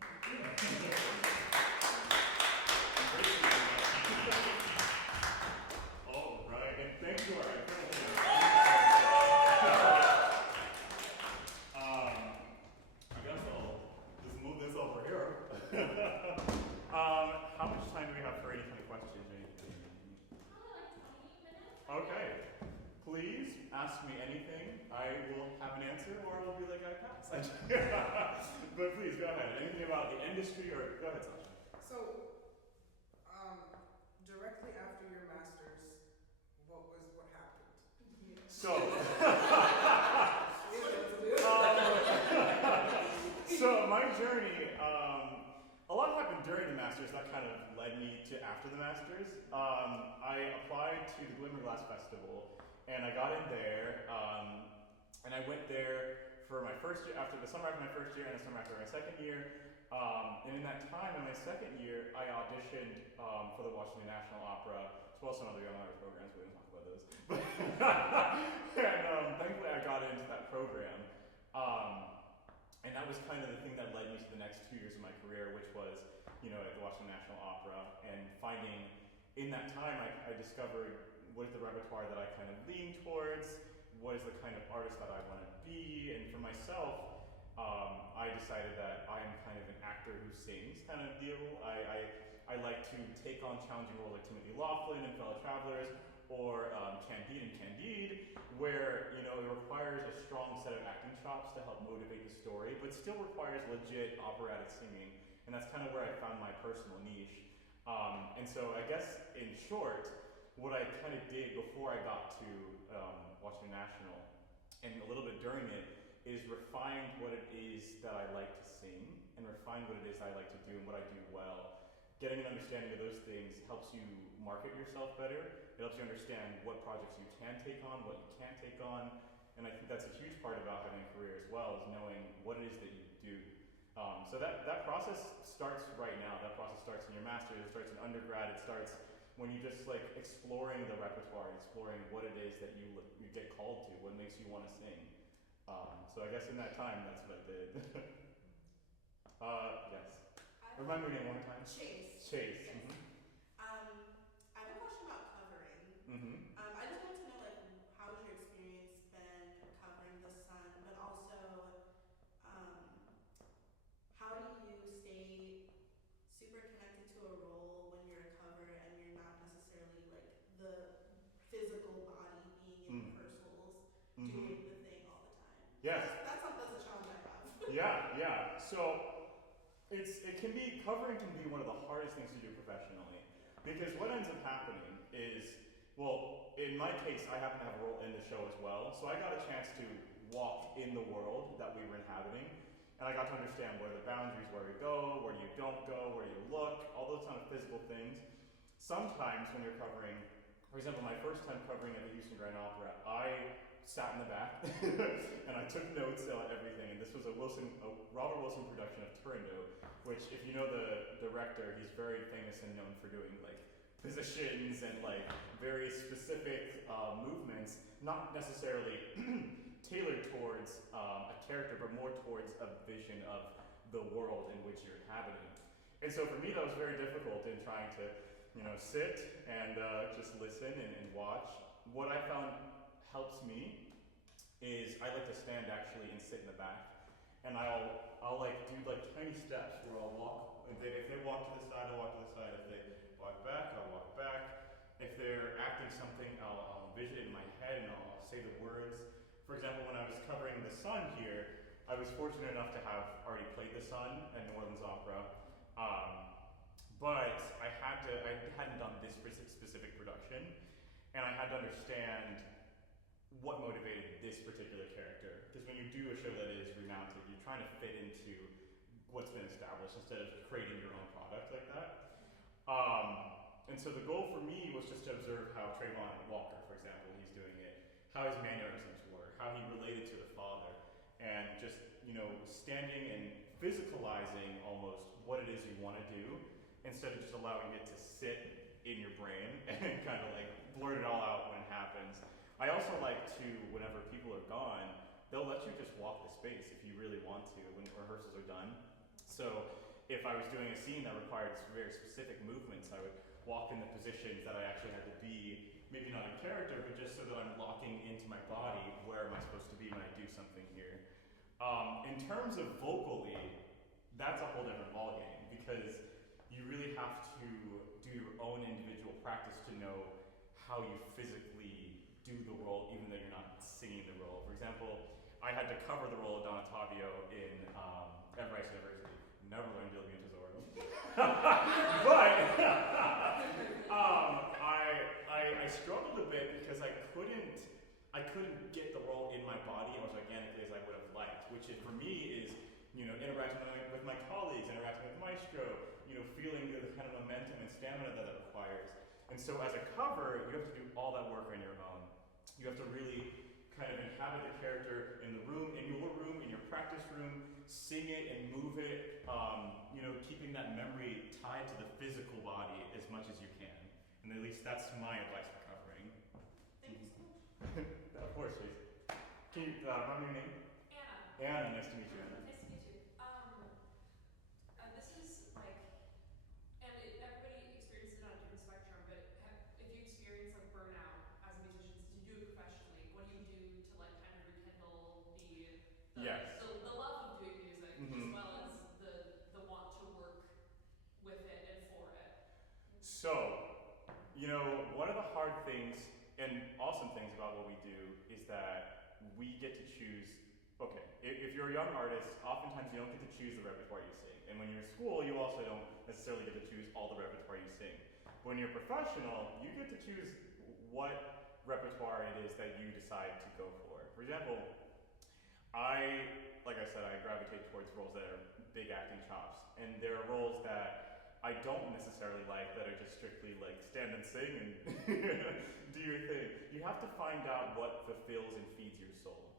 All right, and thank you, our incredible I guess I'll just move this over here. How much time do we have for any kind of questions or anything? Probably like 20 minutes. Okay. Please ask me anything. I will have an answer, or I'll be like, I pass. But please, go ahead. Anything about the industry, or go ahead, Sasha. So, directly after your master's, what happened? So, so my journey, a lot happened during the Masters that kind of led me to after the Masters. I applied to the Glimmer Glass Festival, and I got in there, and I went there for my first year, after the summer after my first year and the summer after my second year. And in that time, in my second year, I auditioned for the Washington National Opera, as well as some other young artist programs, we didn't talk about those. And thankfully I got into that program. And that was kind of the thing that led me to the next 2 years of my career, which was, you know, at the Washington National Opera, and finding, in that time, I discovered what is the repertoire that I kind of lean towards, what is the kind of artist that I want to be, and for myself, I decided that I am kind of an actor who sings kind of deal. I I like to take on challenging roles like Timothy Laughlin and Fellow Travelers, or Candide and Candide, where it requires a strong set of acting chops to help motivate the story, but still requires legit operatic singing, and that's kind of where I found my personal niche. And so I guess in short, what I kind of did before I got to Washington National, and a little bit during it, is refine what it is that I like to sing, and refine what it is I like to do and what I do well. Getting an understanding of those things helps you market yourself better. It helps you understand what projects you can take on, what you can't take on, and I think that's a huge part about having a career as well, is knowing what it is that you do. So that process starts right now. That process starts in your master's, it starts in undergrad, it starts when you just like exploring the repertoire, exploring what it is that you get called to, what makes you want to sing. So I guess in that time, that's what I did. Yes. Remind me again one more time. Chase. Chase. Yes. Mm-hmm. I have a question about covering. Mm-hmm. I just wanted to know, like, how's your experience been covering the sun, but also, how do you stay super connected to a role when you're a cover and you're not necessarily like the physical body being in rehearsals, doing the thing all the time? Yes. That's a challenge I have. Yeah. So covering can be one of the hardest things to do professionally, because what ends up happening is, well, in my case, I happen to have a role in the show as well, so I got a chance to walk in the world that we were inhabiting, and I got to understand where the boundaries, where we go, where you don't go, where you look, all those kind of physical things. Sometimes when you're covering, for example, my first time covering at the Houston Grand Opera, I sat in the back and I took notes on everything, and this was a Robert Wilson production of Turandot, which, if you know the director, he's very famous and known for doing like positions and like very specific movements, not necessarily tailored towards a character, but more towards a vision of the world in which you're inhabiting. And so for me, that was very difficult in trying to, sit and just listen and watch. What I found helps me is I like to stand actually and sit in the back, and I'll like do like tiny steps where I'll walk. If they walk to the side, I'll walk to the side. If they walk back, I'll walk back. If they're acting something, I'll envision it in my head and I'll say the words. For example, when I was covering The Sun here, I was fortunate enough to have already played The Sun at New Orleans Opera, but I hadn't done this specific production, and I had to understand what motivated this particular character. Because when you do a show that is remounted, you're trying to fit into what's been established instead of creating your own product like that. And so the goal for me was just to observe how Trayvon Walker, for example, he's doing it, how his mannerisms were, how he related to the father, and just, standing and physicalizing almost what it is you want to do, instead of just allowing it to sit in your brain and kind of like blurt it all out when it happens. I also like to, whenever people are gone, they'll let you just walk the space if you really want to when rehearsals are done. So if I was doing a scene that required very specific movements, I would walk in the positions that I actually had to be, maybe not in character, but just so that I'm locking into my body, where am I supposed to be when I do something here. In terms of vocally, that's a whole different ballgame, because you really have to do your own individual practice to know how you physically do the role, even though you're not singing the role. For example, I had to cover the role of Don Ottavio in Rice University. Never learned Il Barbiere di Siviglia. But I struggled a bit because I couldn't get the role in my body as organically as I would have liked, which for me is, interacting with my colleagues, interacting with maestro, feeling the kind of momentum and stamina that it requires. And so as a cover, you have to do all that work on your own. You have to really kind of inhabit the character in the room, in your practice room, sing it and move it, keeping that memory tied to the physical body as much as you can. And at least that's my advice for covering. Thank you so much. Of course, please. Can you remind me your name? Anna. Anna, nice to meet you, Anna. Nice to meet you. This is like, everybody experiences it on a different spectrum, but if you experience like burnout as a musician, since you do it professionally, what do you do to like kind of rekindle Yes. the love of doing music, as well as the want to work with it and for it? So, you know, one of the hard things and awesome things about what we do is that we get to choose. Okay, if you're a young artist, oftentimes you don't get to choose the repertoire you sing. And when you're in school, you also don't necessarily get to choose all the repertoire you sing. When you're professional, you get to choose what repertoire it is that you decide to go for. For example, like I said, I gravitate towards roles that are big acting chops. And there are roles that I don't necessarily like that are just strictly like stand and sing and do your thing. You have to find out what fulfills and feeds your soul.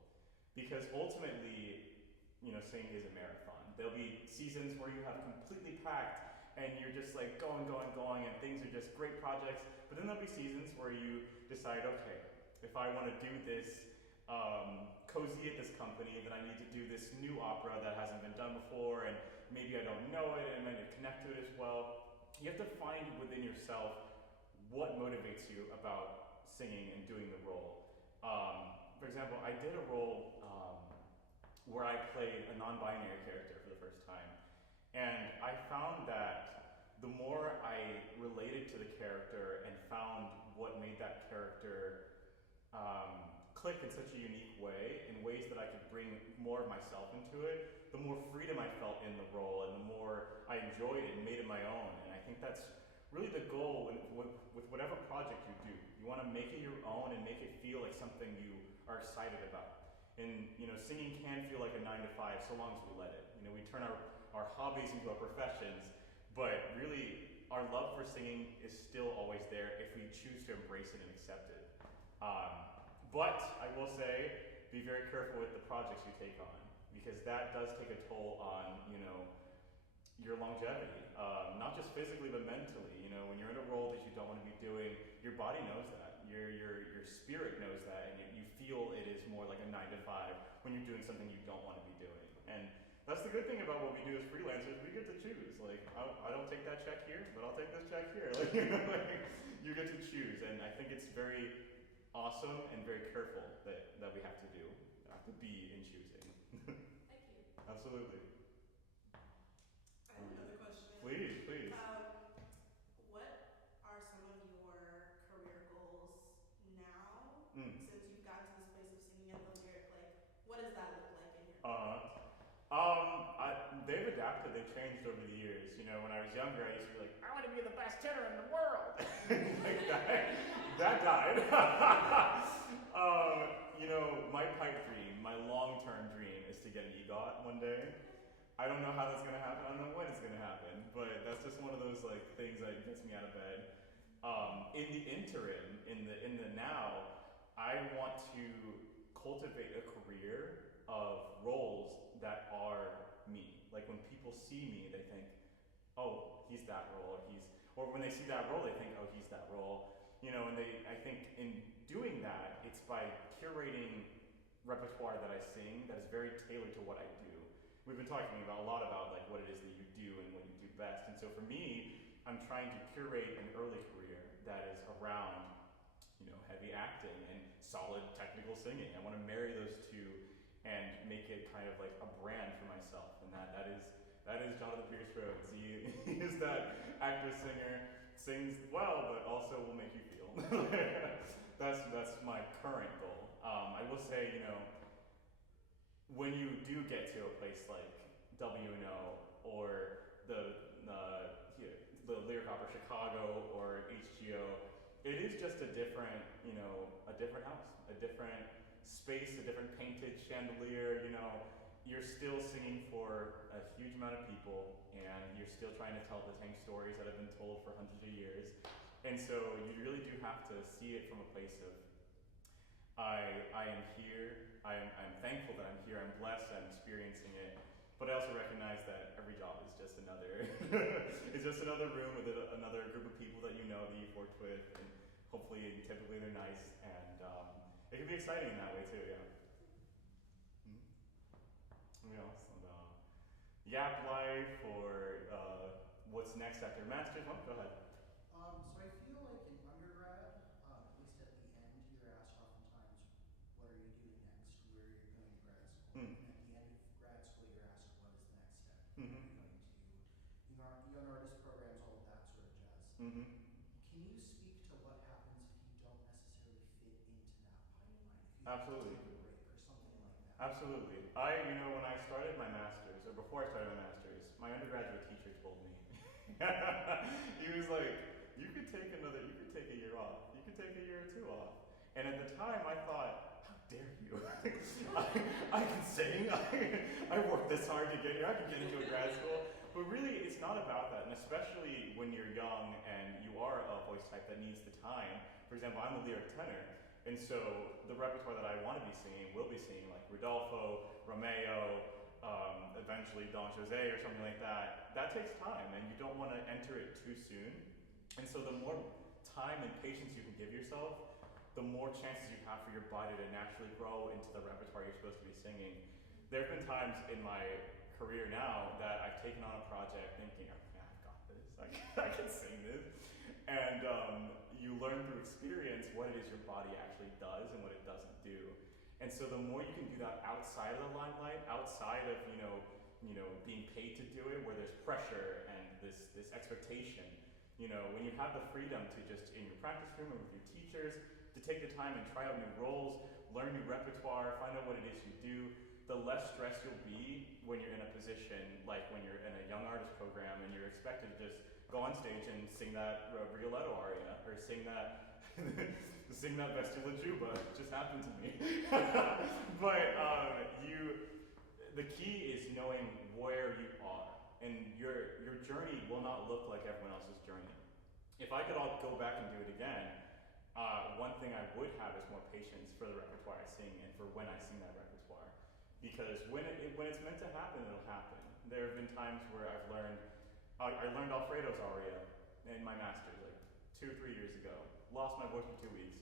Because ultimately, you know, singing is a marathon. There'll be seasons where you have completely packed and you're just like going, and things are just great projects. But then there'll be seasons where you decide, okay, if I want to do this cozy at this company, then I need to do this new opera that hasn't been done before, and maybe I don't know it, and I might connect to it as well. You have to find within yourself what motivates you about singing and doing the role. For example, I did a role where I played a non-binary character for the first time. And I found that the more I related to the character and found what made that character click in such a unique way, in ways that I could bring more of myself into it, the more freedom I felt in the role and the more I enjoyed it and made it my own. And I think that's really the goal with whatever project you do. You want to make it your own and make it feel like something you are excited about. And, you know, singing can feel like a 9 to 5 so long as we let it. You know, we turn our hobbies into our professions, but really our love for singing is still always there if we choose to embrace it and accept it. But I will say, be very careful with the projects you take on, because that does take a toll on, you know, your longevity, not just physically but mentally. You know, when you're in a role that you don't want to be doing, your body knows that, your spirit knows that, and you feel it is more like a 9 to 5 when you're doing something you don't want to be doing. And that's the good thing about what we do as freelancers. We get to choose. Like, I don't take that check here, but I'll take this check here. Like, you know, like, you get to choose, and I think it's very awesome and very careful that we have to do, to be in choosing. Thank you. Absolutely. I have another question. Please. What are some of your career goals now? Since you've gotten to this place of singing at the lyric, like, what does that look like in your career? They've adapted, they've changed over the years. You know, when I was younger, I used to be like, I want to be the best tenor in the world. Like that died. You know, my pipe dream, my long-term dream is to get an EGOT one day. I don't know how that's gonna happen. I don't know when it's gonna happen, but that's just one of those like things that gets me out of bed. In the interim, in the now, I want to cultivate a career of roles that are me. Like when people see me, they think, oh, he's that role, or when they see that role, they think, oh, he's that role. You know, and I think in doing that, it's by curating repertoire that I sing that is very tailored to what I do. We've been talking a lot about like what it is that you do and what you do best. And so for me, I'm trying to curate an early career that is around, you know, heavy acting and solid technical singing. I want to marry those two and make it kind of like a brand for myself. And that is Jonathan Pierce Rhodes. He is that actor singer, sings well, but also will make you feel. That's my current goal. I will say, you know, when you do get to a place like WNO or the Lyric Opera Chicago or HGO, it is just a different, you know, a different house, a different space, a different painted chandelier. You know, you're still singing for a huge amount of people, and you're still trying to tell the same stories that have been told for hundreds of years. And so you really do have to see it from a place of, I am here, I'm thankful that I'm here, I'm blessed, I'm experiencing it, but I also recognize that every job is just another, it's just another room with another group of people that you know, that you've worked with, and hopefully, typically they're nice, and it can be exciting in that way too, yeah. What else? Yap life, or what's next after master's? Oh, go ahead. So I feel like in undergrad, at least at the end, you're asked oftentimes, what are you doing next? Where are you going to grad school? And at the end of grad school, you're asked, what is the next step? Are you going to young artist programs, all of that sort of jazz. Mm-hmm. Can you speak to what happens if you don't necessarily fit into that pipeline? If you Absolutely. take a break or something like that? Absolutely. When I started my master's, or before I started my master's, my undergraduate teacher told me, he was like, you could take a year off. You could take a year or two off. And at the time, I thought, how dare you? I can sing. I worked this hard to get here. I can get into a grad school. But really, it's not about that. And especially when you're young and you are a voice type that needs the time. For example, I'm a lyric tenor. And so the repertoire that I want to be singing will be singing like Rudolph, Romeo, eventually Don Giovanni or something like that. That takes time, and you don't want to enter it too soon. And so the more time and patience you can give yourself, the more chances you have for your body to naturally grow into the repertoire you're supposed to be singing. There have been times in my career now that I've taken on a project thinking, okay, I've got this, I can sing this. And you learn through experience what it is your body actually does and what it doesn't do. And so the more you can do that outside of the limelight, outside of being paid to do it, where there's pressure and this expectation, when you have the freedom to just in your practice room or with your teachers to take the time and try out new roles, learn new repertoire, find out what it is you do, the less stressed you'll be when you're in a position like when you're in a young artist program and you're expected to just go on stage and sing that Rigoletto aria or sing that Vestula Juba. It just happened to me. But the key is knowing where you are, and your journey will not look like everyone else's journey. If I could all go back and do it again, one thing I would have is more patience for the repertoire I sing and for when I sing that repertoire. Because when it's meant to happen, it'll happen. There have been times where I learned Alfredo's aria in my master's like 2 or 3 years ago. Lost my voice for 2 weeks.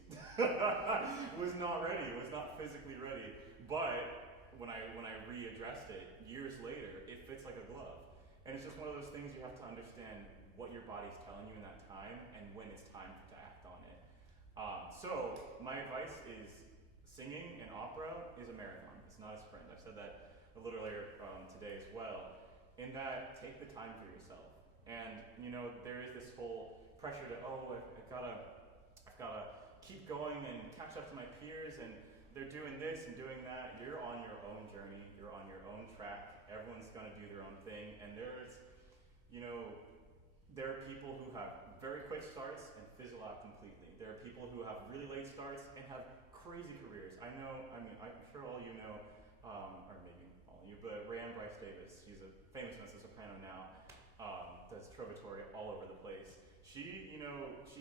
Was not ready, was not physically ready. But when I readdressed it years later, it fits like a glove. And it's just one of those things you have to understand what your body's telling you in that time and when it's time to act on it. So my advice is singing and opera is a marathon. It's not a sprint. I've said that a little earlier today as well. In that, take the time for yourself. And there is this whole pressure to I've gotta keep going and catch up to my peers, and they're doing this and doing that. You're on your own journey. You're on your own track. Everyone's gonna do their own thing, and there are people who have very quick starts and fizzle out completely. There are people who have really late starts and have crazy careers. I'm sure all you know, or maybe all of you, but Rhiannon Bryce Davis, she's a famous mezzo-soprano now, does trovatore all over the place. She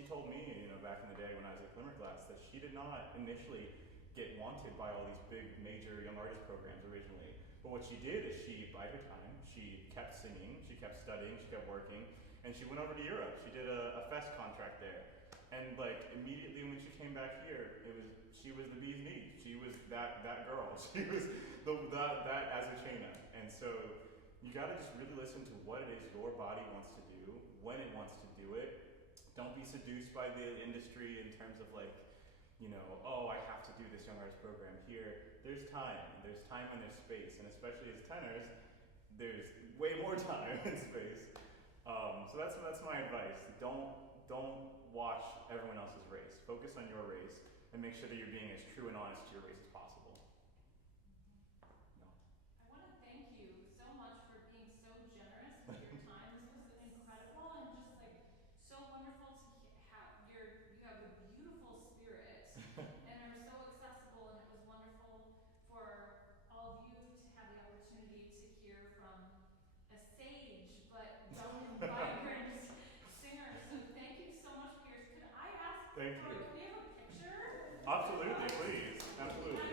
told me, back in the day when I was at Glimmerglass, that she did not initially get wanted by all these big, major young artist programs originally. But what she did is she bided her time, she kept singing, she kept studying, she kept working, and she went over to Europe. She did a fest contract there. And immediately when she came back here, she was the bee's knees. She was that girl. She was that Azucena. And so you gotta just really listen to what it is your body wants to do, when it wants to do it. Don't be seduced by the industry in terms of I have to do this young artist program here. There's time and there's space, and especially as tenors, there's way more time and space. So that's my advice. Don't watch everyone else's race. Focus on your race and make sure that you're being as true and honest to your race as possible. No. I want to thank you so much for being so generous with your time. This was incredible and just so wonderful to have you have a beautiful spirit and are so accessible, and it was wonderful for all of you to have the opportunity to hear from a sage but young and vibrant singer. So thank you so much, Pierce. Could I ask? Thank you. Can we have a picture? Absolutely, please. Absolutely.